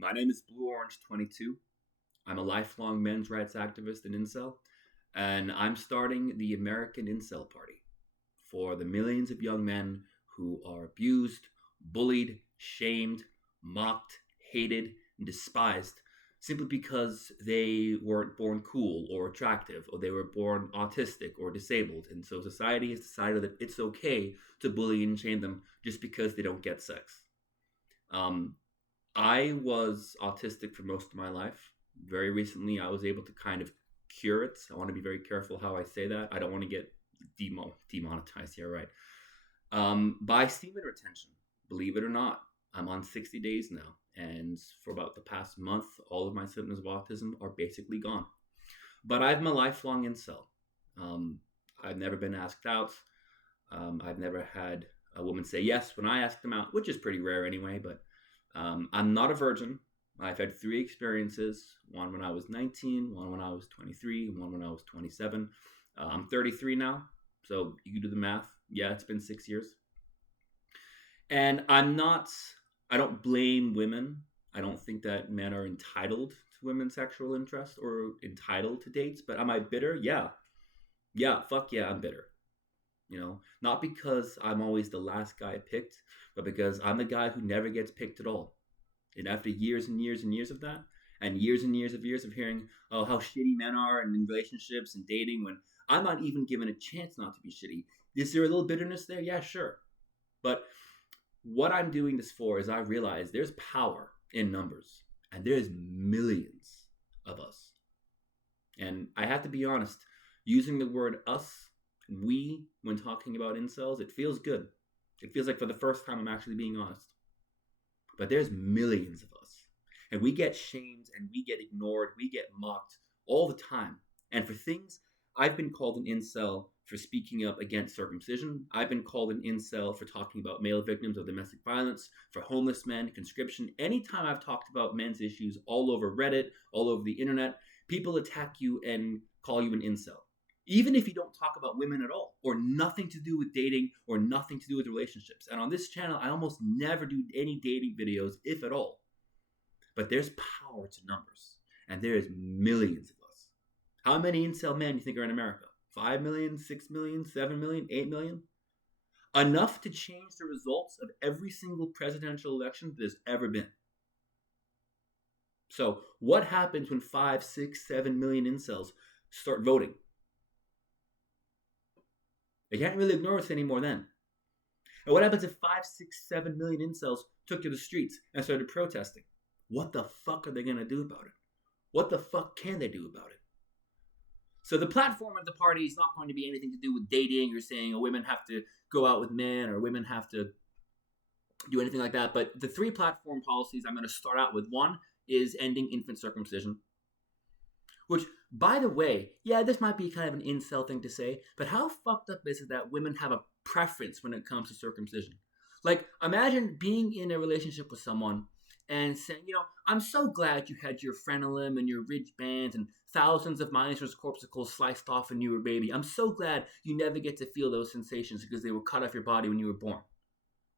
My name is Blue Orange 22. I'm a lifelong men's rights activist and incel, and I'm starting the American Incel Party for the millions of young men who are abused, bullied, shamed, mocked, hated, and despised simply because they weren't born cool or attractive, or they were born autistic or disabled. And so society has decided that it's okay to bully and shame them just because they don't get sex. Um, I was autistic for most of my life. Very recently, I was able to kind of cure it. I want to be very careful how I say that. I don't want to get demonetized here, right? By semen retention, believe it or not, I'm on 60 days now. And for about the past month, all of my symptoms of autism are basically gone. But I'm a lifelong incel. Um, I've never been asked out. I've never had a woman say yes when I asked them out, which is pretty rare anyway, but I'm not a virgin. I've had three experiences, one when I was 19, one when I was 23, and one when I was 27. I'm 33 now, so you can do the math. Yeah, it's been 6 years. And I don't blame women. I don't think that men are entitled to women's sexual interest or entitled to dates, but am I bitter? Yeah. Yeah, fuck yeah, I'm bitter. Not because I'm always the last guy picked, but because I'm the guy who never gets picked at all. And after years and years and years of that, and years of hearing, oh, how shitty men are in relationships and dating, when I'm not even given a chance not to be shitty, is there a little bitterness there? Yeah, sure. But what I'm doing this for is I realize there's power in numbers, and there's millions of us. And I have to be honest, using the word us, we, when talking about incels, it feels good. It feels like for the first time I'm actually being honest. But there's millions of us. And we get shamed and we get ignored, we get mocked all the time. And for things, I've been called an incel for speaking up against circumcision. I've been called an incel for talking about male victims of domestic violence, for homeless men, conscription. Anytime I've talked about men's issues all over Reddit, all over the internet, people attack you and call you an incel. Even if you don't talk about women at all, or nothing to do with dating, or nothing to do with relationships. And on this channel, I almost never do any dating videos, if at all. But there's power to numbers, and there is millions of us. How many incel men do you think are in America? 5 million, 6 million, 7 million, 8 million? Enough to change the results of every single presidential election there's ever been. So, what happens when 5, 6, 7 million incels start voting? They can't really ignore us anymore then. And what happens if 5, 6, 7 million incels took to the streets and started protesting? What the fuck are they going to do about it? What the fuck can they do about it? So the platform of the party is not going to be anything to do with dating or saying, oh, women have to go out with men or women have to do anything like that. But the three platform policies I'm going to start out with. One is ending infant circumcision. Which, by the way, yeah, this might be kind of an incel thing to say, but how fucked up is it that women have a preference when it comes to circumcision? Like, imagine being in a relationship with someone and saying, I'm so glad you had your frenulum and your ridge bands and thousands of minors corpuscles sliced off when you were a baby. I'm so glad you never get to feel those sensations because they were cut off your body when you were born.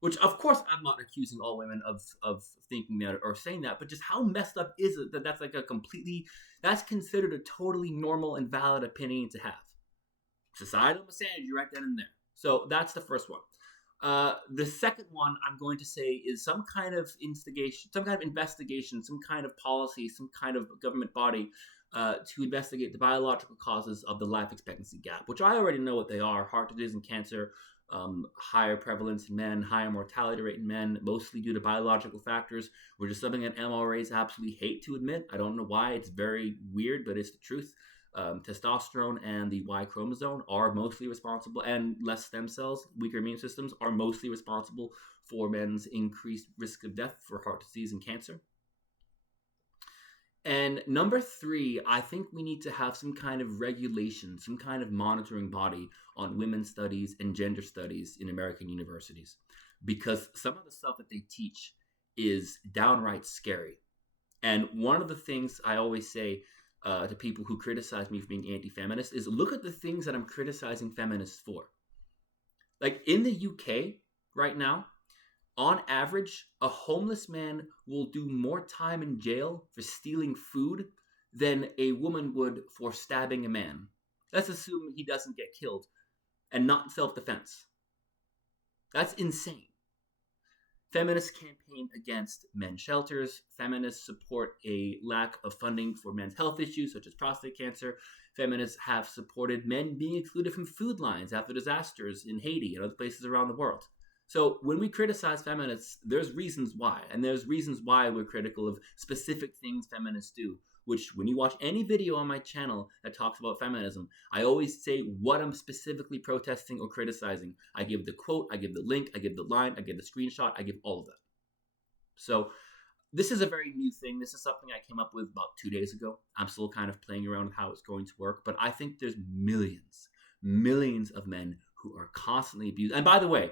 Which, of course, I'm not accusing all women of thinking that or saying that, but just how messed up is it that that's like that's considered a totally normal and valid opinion to have? Societal insanity, right then and there. So that's the first one. The second one I'm going to say is some kind of instigation, some kind of investigation, some kind of policy, some kind of government body to investigate the biological causes of the life expectancy gap, which I already know what they are: heart disease and cancer, higher prevalence in men, higher mortality rate in men, mostly due to biological factors, which is something that MRAs absolutely hate to admit. I don't know why. It's very weird, but it's the truth. Testosterone and the Y chromosome are mostly responsible, and less stem cells, weaker immune systems, are mostly responsible for men's increased risk of death for heart disease and cancer. And number three, I think we need to have some kind of regulation, some kind of monitoring body on women's studies and gender studies in American universities, because some of the stuff that they teach is downright scary. And one of the things I always say to people who criticize me for being anti-feminist is look at the things that I'm criticizing feminists for. Like in the UK right now, On average, a homeless man will do more time in jail for stealing food than a woman would for stabbing a man. Let's assume he doesn't get killed and not self defense. That's insane. Feminists campaign against men's shelters. Feminists support a lack of funding for men's health issues, such as prostate cancer. Feminists have supported men being excluded from food lines after disasters in Haiti and other places around the world. So when we criticize feminists, there's reasons why. And there's reasons why we're critical of specific things feminists do, which when you watch any video on my channel that talks about feminism, I always say what I'm specifically protesting or criticizing. I give the quote, I give the link, I give the line, I give the screenshot, I give all of that. So this is a very new thing. This is something I came up with about 2 days ago. I'm still kind of playing around with how it's going to work, but I think there's millions of men who are constantly abused. And by the way,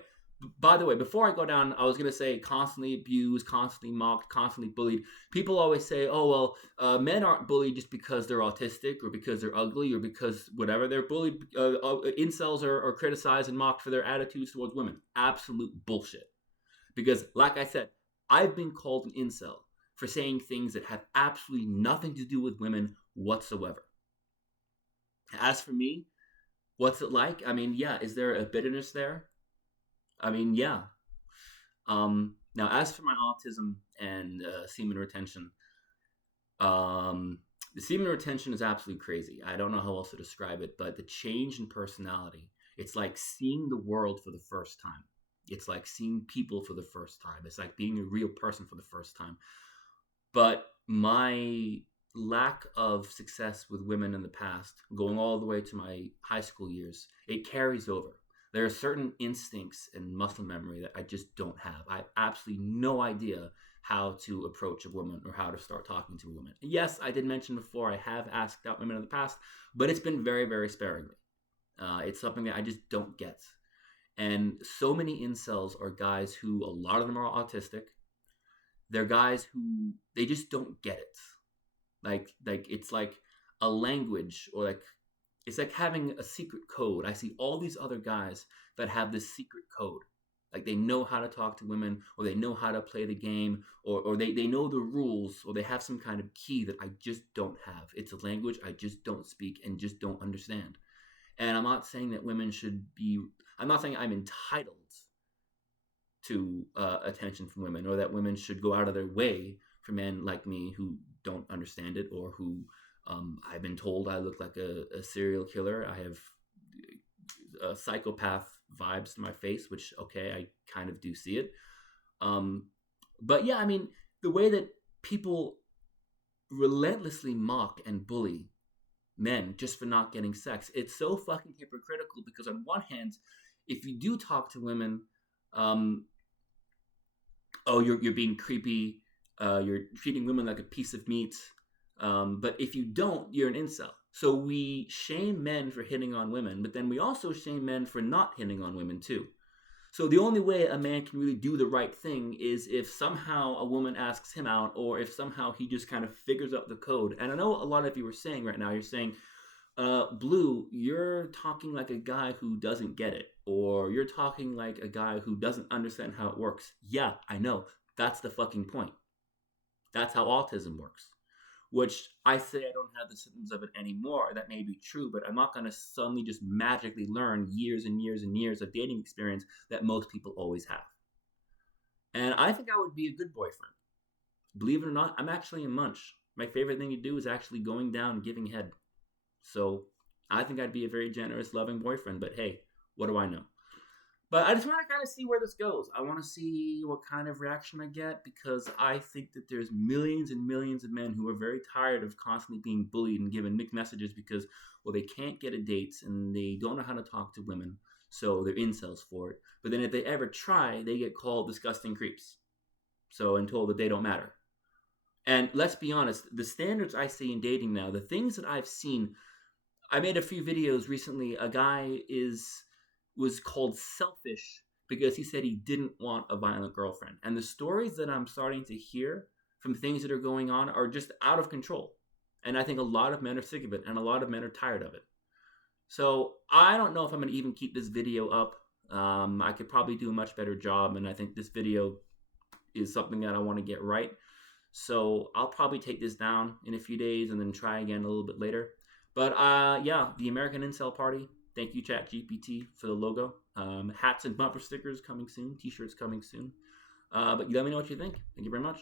before I go down, I was going to say constantly abused, constantly mocked, constantly bullied. People always say, oh, well, men aren't bullied just because they're autistic or because they're ugly or because whatever. They're bullied. Incels are criticized and mocked for their attitudes towards women. Absolute bullshit. Because, like I said, I've been called an incel for saying things that have absolutely nothing to do with women whatsoever. As for me, what's it like? I mean, yeah, is there a bitterness there? I mean, yeah. Now, as for my autism and semen retention, the semen retention is absolutely crazy. I don't know how else to describe it, but the change in personality, it's like seeing the world for the first time. It's like seeing people for the first time. It's like being a real person for the first time. But my lack of success with women in the past, going all the way to my high school years, it carries over. There are certain instincts and muscle memory that I just don't have. I have absolutely no idea how to approach a woman or how to start talking to a woman. Yes, I did mention before I have asked out women in the past, but it's been very, very sparingly. It's something that I just don't get. And so many incels are guys who, a lot of them are autistic. They're guys who, they just don't get it. Like it's like a language, or like it's like having a secret code. I see all these other guys that have this secret code. Like they know how to talk to women, or they know how to play the game, or they know the rules, or they have some kind of key that I just don't have. It's a language I just don't speak and just don't understand. And I'm not saying that women should be, I'm not saying I'm entitled to attention from women, or that women should go out of their way for men like me who don't understand it, or who I've been told I look like a serial killer. I have psychopath vibes to my face, which, okay, I kind of do see it. But yeah, I mean, the way that people relentlessly mock and bully men just for not getting sex, it's so fucking hypocritical, because on one hand, if you do talk to women, oh, you're being creepy, you're treating women like a piece of meat, but if you don't, you're an incel. So we shame men for hitting on women, but then we also shame men for not hitting on women too. So the only way a man can really do the right thing is if somehow a woman asks him out, or if somehow he just kind of figures out the code. And I know a lot of you are saying right now, you're saying, Blue, you're talking like a guy who doesn't get it, or you're talking like a guy who doesn't understand how it works. Yeah, I know. That's the fucking point. That's how autism works. Which I say I don't have the symptoms of it anymore. That may be true, but I'm not going to suddenly just magically learn years and years and years of dating experience that most people always have. And I think I would be a good boyfriend. Believe it or not, I'm actually a munch. My favorite thing to do is actually going down and giving head. So I think I'd be a very generous, loving boyfriend, but hey, what do I know? But I just want to kind of see where this goes. I want to see what kind of reaction I get, because I think that there's millions and millions of men who are very tired of constantly being bullied and given mixed messages because, well, they can't get a date and they don't know how to talk to women, so they're incels for it. But then if they ever try, they get called disgusting creeps. So, and told that they don't matter. And let's be honest, the standards I see in dating now, the things that I've seen, I made a few videos recently. A guy was called selfish because he said he didn't want a violent girlfriend. And the stories that I'm starting to hear from things that are going on are just out of control. And I think a lot of men are sick of it, and a lot of men are tired of it. So I don't know if I'm going to even keep this video up I could probably do a much better job, and I think this video is something that I want to get right. So I'll probably take this down in a few days and then try again a little bit later. But yeah, the American Incel Party. Thank you, ChatGPT, for the logo. Hats and bumper stickers coming soon. T-shirts coming soon. But you let me know what you think. Thank you very much.